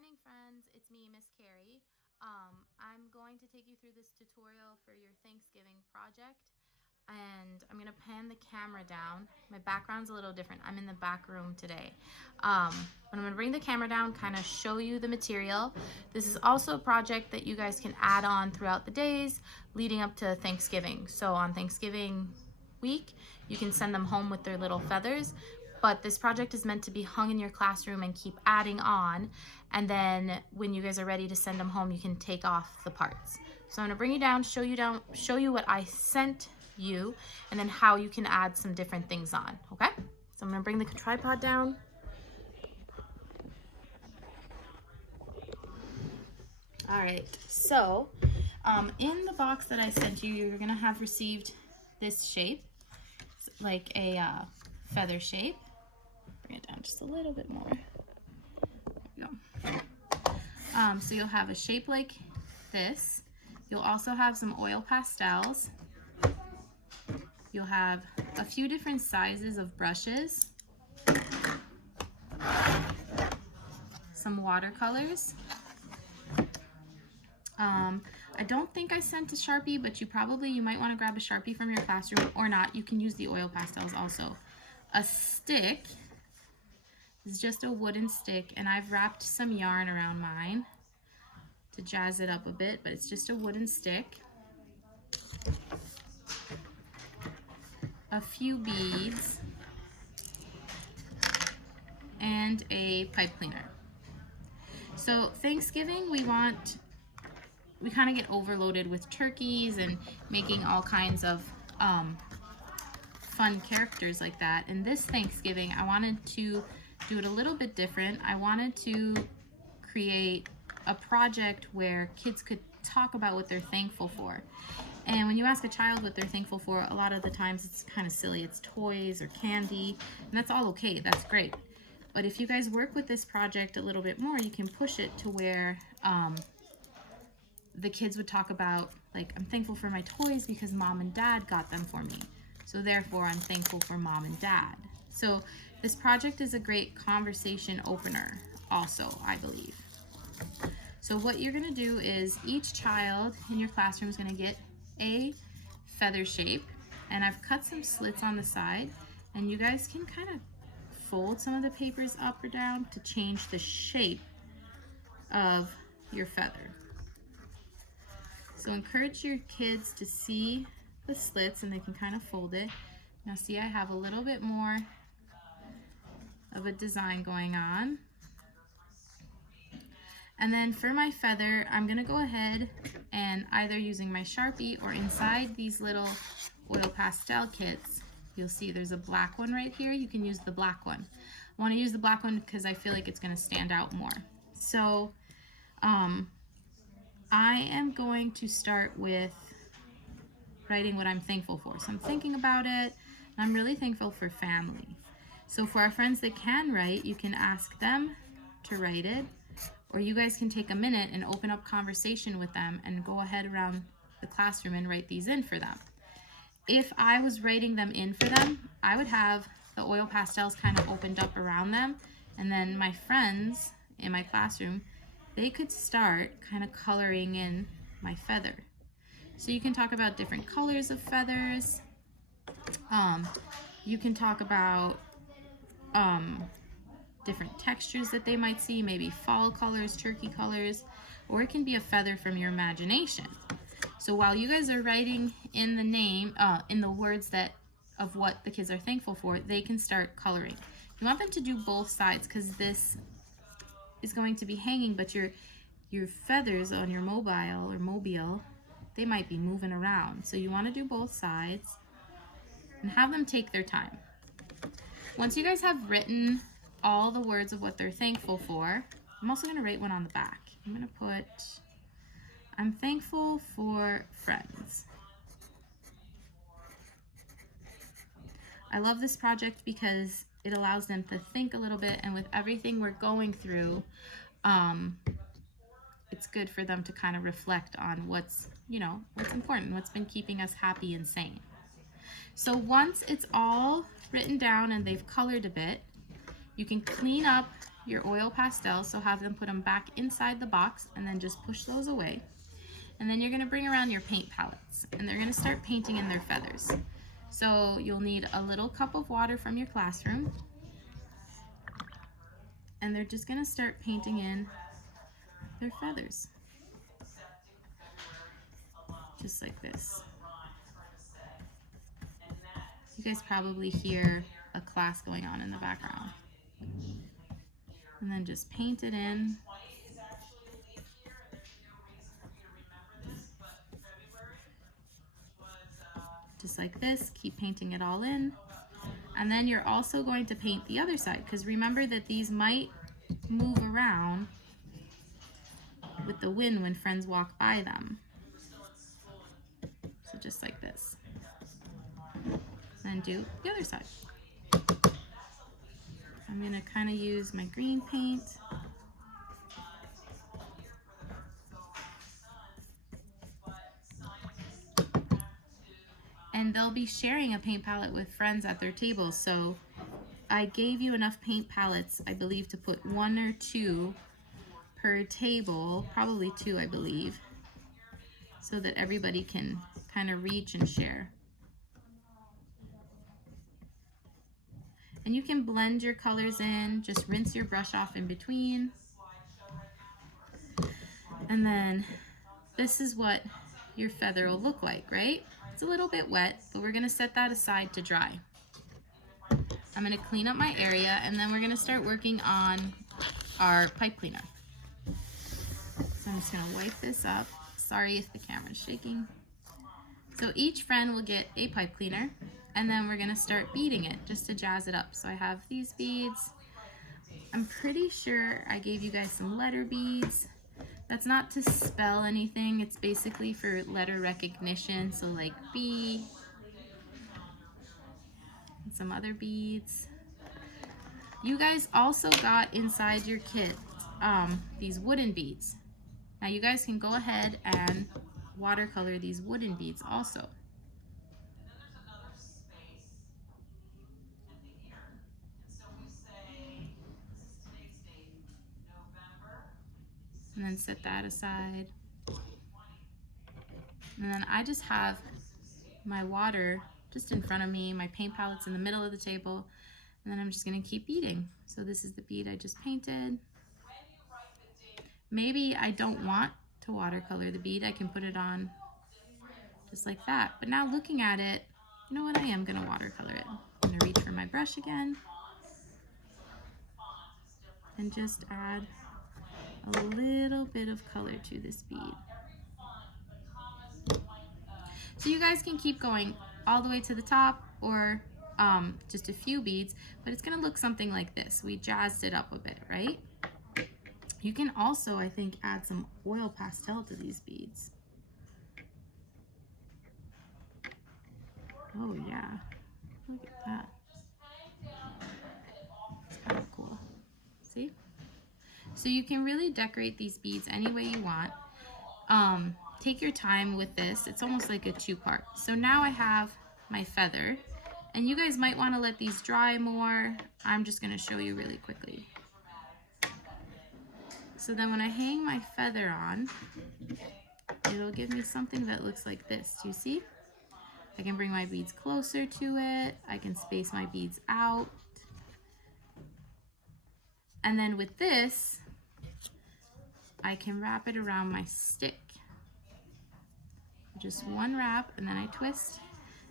morning, friends. It's me, Miss Carrie. I'm going to take you through this tutorial for your Thanksgiving project, and I'm gonna pan the camera down. My background's a little different. I'm in the back room today. But I'm gonna bring the camera down, kind of show you the material. This is also a project that you guys can add on throughout the days leading up to Thanksgiving. So on Thanksgiving week, you can send them home with their little feathers. But this project is meant to be hung in your classroom and keep adding on. And then when you guys are ready to send them home, you can take off the parts. So I'm gonna bring you down, show you what I sent you, and then how you can add some different things on, okay? So I'm gonna bring the tripod down. All right, so in the box that I sent you, you're gonna have received this shape, like a feather shape. Bring it down just a little bit more. There we go. So you'll have a shape like this. You'll also have some oil pastels. You'll have a few different sizes of brushes, some watercolors. I don't think I sent a Sharpie, but you might want to grab a Sharpie from your classroom, or not. You can use the oil pastels also. A stick is just a wooden stick, and I've wrapped some yarn around mine to jazz it up a bit, but it's just a wooden stick. A few beads, and a pipe cleaner. So Thanksgiving, we kind of get overloaded with turkeys and making all kinds of fun characters like that. And this Thanksgiving, I wanted to do it a little bit different. I wanted to create a project where kids could talk about what they're thankful for. And when you ask a child what they're thankful for, a lot of the times it's kind of silly. It's toys or candy, and that's all okay. That's great. But if you guys work with this project a little bit more, you can push it to where the kids would talk about, like, I'm thankful for my toys because mom and dad got them for me. So therefore, I'm thankful for mom and dad. So this project is a great conversation opener also, I believe. So what you're gonna do is each child in your classroom is gonna get a feather shape, and I've cut some slits on the side, and you guys can kind of fold some of the papers up or down to change the shape of your feather. So encourage your kids to see the slits, and they can kind of fold it. Now see, I have a little bit more of a design going on. And then for my feather, I'm gonna go ahead and either using my Sharpie or inside these little oil pastel kits, you'll see there's a black one right here. You can use the black one. I wanna use the black one because I feel like it's gonna stand out more. So I am going to start with writing what I'm thankful for. So I'm thinking about it, and I'm really thankful for family. So for our friends that can write, you can ask them to write it, or you guys can take a minute and open up conversation with them and go ahead around the classroom and write these in for them. If I was writing them in for them, I would have the oil pastels kind of opened up around them, and then my friends in my classroom, they could start kind of coloring in my feather. So you can talk about different colors of feathers. You can talk about different textures that they might see, maybe fall colors, turkey colors, or it can be a feather from your imagination. So while you guys are writing in the name, in the words of what the kids are thankful for, they can start coloring. You want them to do both sides because this is going to be hanging, but your feathers on your mobile, they might be moving around. So you want to do both sides and have them take their time. Once you guys have written all the words of what they're thankful for, I'm also going to write one on the back. I'm going to put, I'm thankful for friends. I love this project because it allows them to think a little bit, and with everything we're going through, it's good for them to kind of reflect on what's important, what's been keeping us happy and sane. So once it's all written down and they've colored a bit, you can clean up your oil pastels, so have them put them back inside the box and then just push those away. And then you're gonna bring around your paint palettes and they're gonna start painting in their feathers. So you'll need a little cup of water from your classroom, and they're just gonna start painting in their feathers. Just like this. You guys probably hear a class going on in the background. And then just paint it in. Just like this, keep painting it all in. And then you're also going to paint the other side, because remember that these might move around with the wind when friends walk by them. So just like this. Then do the other side. I'm gonna kind of use my green paint. And they'll be sharing a paint palette with friends at their table. So I gave you enough paint palettes, I believe, to put 1 or 2 per table, probably 2, I believe, so that everybody can kind of reach and share. And you can blend your colors in, just rinse your brush off in between. And then this is what your feather will look like, right? It's a little bit wet, but we're gonna set that aside to dry. I'm gonna clean up my area, and then we're gonna start working on our pipe cleaner. So I'm just gonna wipe this up. Sorry if the camera's shaking. So each friend will get a pipe cleaner, and then we're gonna start beading it just to jazz it up. So I have these beads. I'm pretty sure I gave you guys some letter beads. That's not to spell anything, it's basically for letter recognition, so like B, and some other beads. You guys also got inside your kit these wooden beads. Now you guys can go ahead and watercolor these wooden beads also. And then set that aside. And then I just have my water just in front of me, my paint palette's in the middle of the table, and then I'm just gonna keep beading. So this is the bead I just painted. Maybe I don't want to watercolor the bead, I can put it on just like that. But now looking at it, you know what, I am gonna watercolor it. I'm gonna reach for my brush again and just add a little bit of color to this bead. So you guys can keep going all the way to the top, or just a few beads, but it's gonna look something like this. We jazzed it up a bit, right? You can also, I think, add some oil pastel to these beads. Oh yeah, look at that. It's kind of cool. See? So you can really decorate these beads any way you want. Take your time with this. It's almost like a 2-part. So now I have my feather, and you guys might want to let these dry more. I'm just going to show you really quickly. So then when I hang my feather on, it'll give me something that looks like this. Do you see? I can bring my beads closer to it. I can space my beads out. And then with this, I can wrap it around my stick. Just one wrap, and then I twist,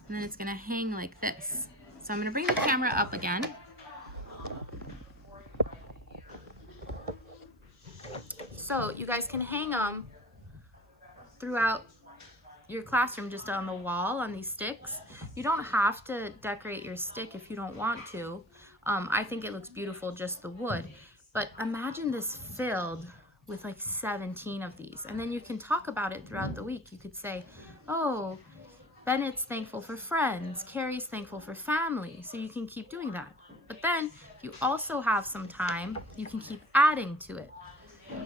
and then it's gonna hang like this. So I'm gonna bring the camera up again. So you guys can hang them throughout your classroom, just on the wall on these sticks. You don't have to decorate your stick if you don't want to. I think it looks beautiful, just the wood. But imagine this filled with like 17 of these, and then you can talk about it throughout the week. You could say, oh, Bennett's thankful for friends, Carrie's thankful for family, so you can keep doing that. But then you also have some time, you can keep adding to it.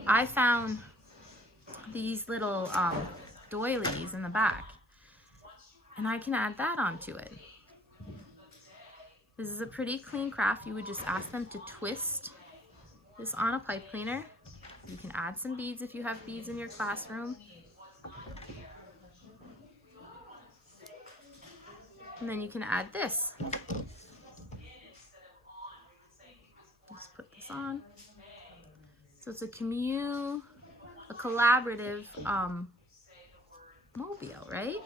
I found these little doilies in the back, and I can add that onto it. This is a pretty clean craft. You would just ask them to twist this on a pipe cleaner. You can add some beads if you have beads in your classroom. And then you can add this. Let's put this on. So it's a collaborative mobile, right?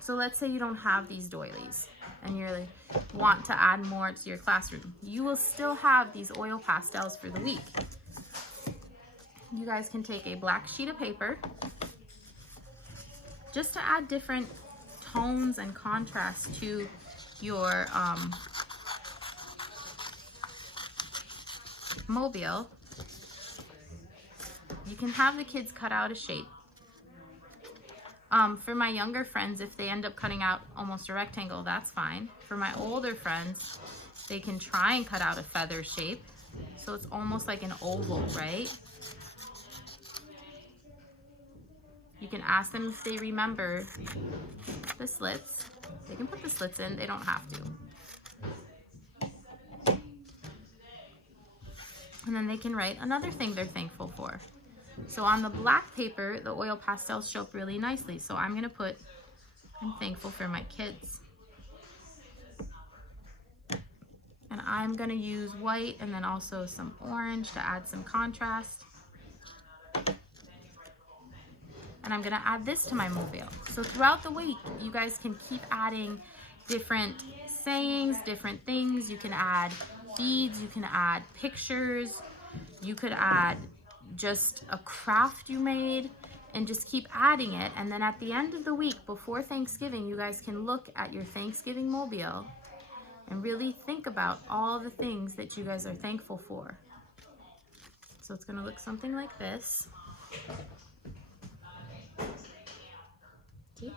So let's say you don't have these doilies and you really want to add more to your classroom. You will still have these oil pastels for the week. You guys can take a black sheet of paper just to add different tones and contrast to your mobile. You can have the kids cut out a shape. For my younger friends, if they end up cutting out almost a rectangle, that's fine. For my older friends, they can try and cut out a feather shape. So it's almost like an oval, right? You can ask them if they remember the slits. They can put the slits in, they don't have to. And then they can write another thing they're thankful for. So on the black paper, the oil pastels show up really nicely. So I'm gonna put, I'm thankful for my kids. And I'm gonna use white and then also some orange to add some contrast. And I'm gonna add this to my mobile. So throughout the week, you guys can keep adding different sayings, different things. You can add beads, you can add pictures, you could add just a craft you made, and just keep adding it. And then at the end of the week, before Thanksgiving, you guys can look at your Thanksgiving mobile and really think about all the things that you guys are thankful for. So it's gonna look something like this. See?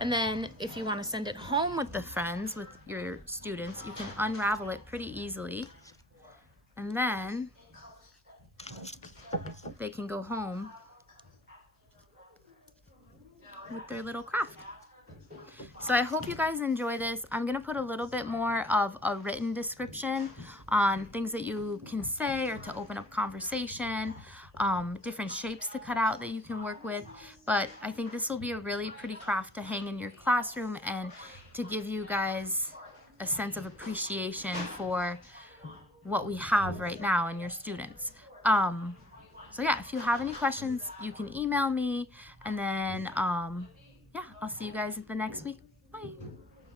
And then if you want to send it home with the friends, with your students, you can unravel it pretty easily. And then they can go home with their little craft. So I hope you guys enjoy this. I'm going to put a little bit more of a written description on things that you can say or to open up conversation, different shapes to cut out that you can work with. But I think this will be a really pretty craft to hang in your classroom and to give you guys a sense of appreciation for what we have right now and your students. So yeah, if you have any questions, you can email me, and then yeah, I'll see you guys at the next week. Bye.